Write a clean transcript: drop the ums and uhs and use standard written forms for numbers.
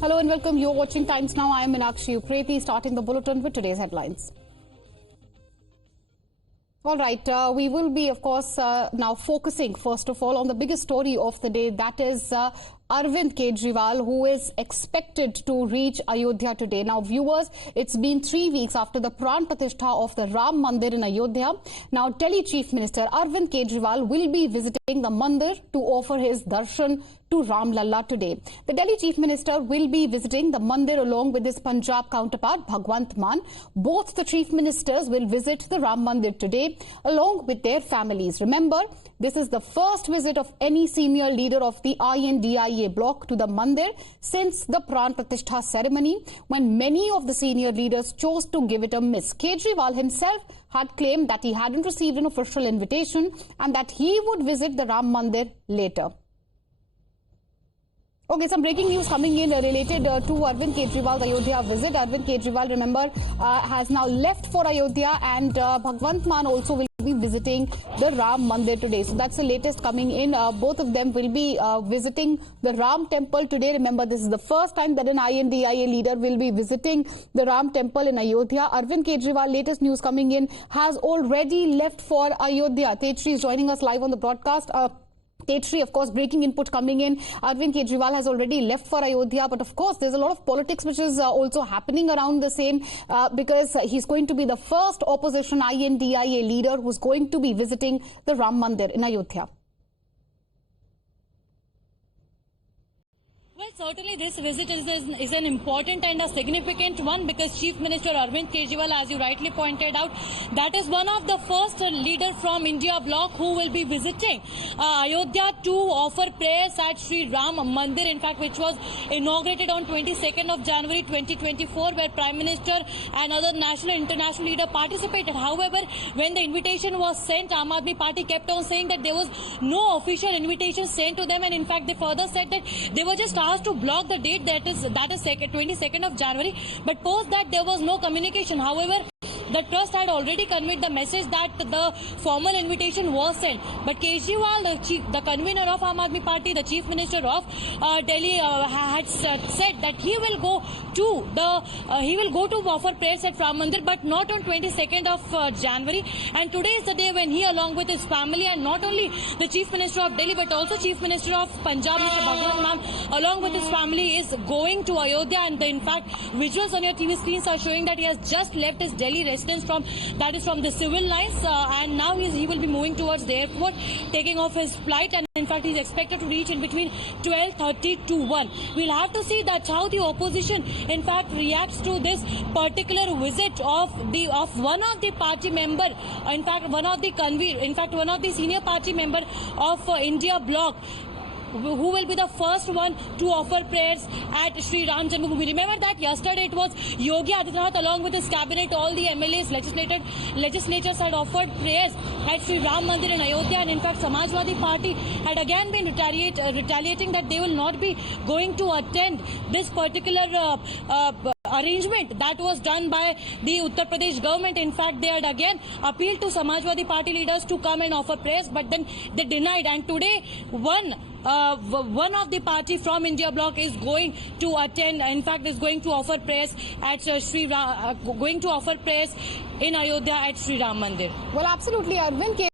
Hello and welcome. You're watching Times Now. I am Meenakshi Upreti, starting the bulletin with today's headlines. All right, we will be, of course, now focusing, first of all, on the biggest story of the day. That is Arvind Kejriwal, who is expected to reach Ayodhya today. Now, viewers, it's been 3 weeks after the Pran Pratishtha of the Ram Mandir in Ayodhya. Now, Delhi Chief Minister Arvind Kejriwal will be visiting the Mandir to offer his darshan to Ram Lalla today. The Delhi Chief Minister will be visiting the Mandir along with his Punjab counterpart Bhagwant Mann. Both the Chief Ministers will visit the Ram Mandir today along with their families. Remember, this is the first visit of any senior leader of the INDIA bloc to the Mandir since the Pran Pratishtha ceremony, when many of the senior leaders chose to give it a miss. Kejriwal himself had claimed that he hadn't received an official invitation and that he would visit the Ram Mandir later. Okay, some breaking news coming in related to Arvind Kejriwal's Ayodhya visit. Arvind Kejriwal, remember, has now left for Ayodhya, and Bhagwant Mann also will be visiting the Ram Mandir today. So that's the latest coming in. Both of them will be visiting the Ram temple today. Remember, this is the first time that an INDIA leader will be visiting the Ram temple in Ayodhya. Arvind Kejriwal, latest news coming in, has already left for Ayodhya. Tejshri is joining us live on the broadcast. Tejshri, of course, breaking input coming in. Arvind Kejriwal has already left for Ayodhya, but of course, there's a lot of politics which is also happening around the same because he's going to be the first opposition INDIA leader who's going to be visiting the Ram Mandir in Ayodhya. Well, certainly this visit is an important and a significant one because Chief Minister Arvind Kejriwal, as you rightly pointed out, that is one of the first leader from India bloc who will be visiting Ayodhya to offer prayers at Sri Ram Mandir, in fact, which was inaugurated on 22nd of January 2024, where Prime Minister and other national and international leader participated. However, when the invitation was sent, Aam Aadmi Party kept on saying that there was no official invitation sent to them, and in fact, they further said that they were just asked to block the date, that is 22nd of January, but post that there was no communication. However, the trust had already conveyed the message that the formal invitation was sent. But Kejriwal, the convener of Aam Aadmi Party, the Chief Minister of Delhi, had said that he will go to offer prayers at Ram Mandir, but not on 22nd of January. And today is the day when he, along with his family, and not only the Chief Minister of Delhi, but also Chief Minister of Punjab, Mr. Bhagwant Mann, along with his family, is going to Ayodhya. And in fact, visuals on your TV screens are showing that he has just left his Delhi residence from the civil lines, and now he will be moving towards the airport, taking off his flight, and in fact he's expected to reach in between 12:30 to 1. We'll have to see that's how the opposition in fact reacts to this particular visit of one of the party member, in fact one of the senior party member of India bloc, who will be the first one to offer prayers at Sri Ram Janmabhoomi. Remember that yesterday it was Yogi Adityanath along with his cabinet, all the MLAs, legislators had offered prayers at Sri Ram Mandir in Ayodhya, and in fact Samajwadi Party had again been retaliating that they will not be going to attend this particular arrangement that was done by the Uttar Pradesh government. In fact, they had again appealed to Samajwadi Party leaders to come and offer prayers, but then they denied. And today, one of the party from India bloc is going to attend. In fact, is going to offer prayers at going to offer prayers in Ayodhya at Sri Ram Mandir. Well, absolutely, Arvind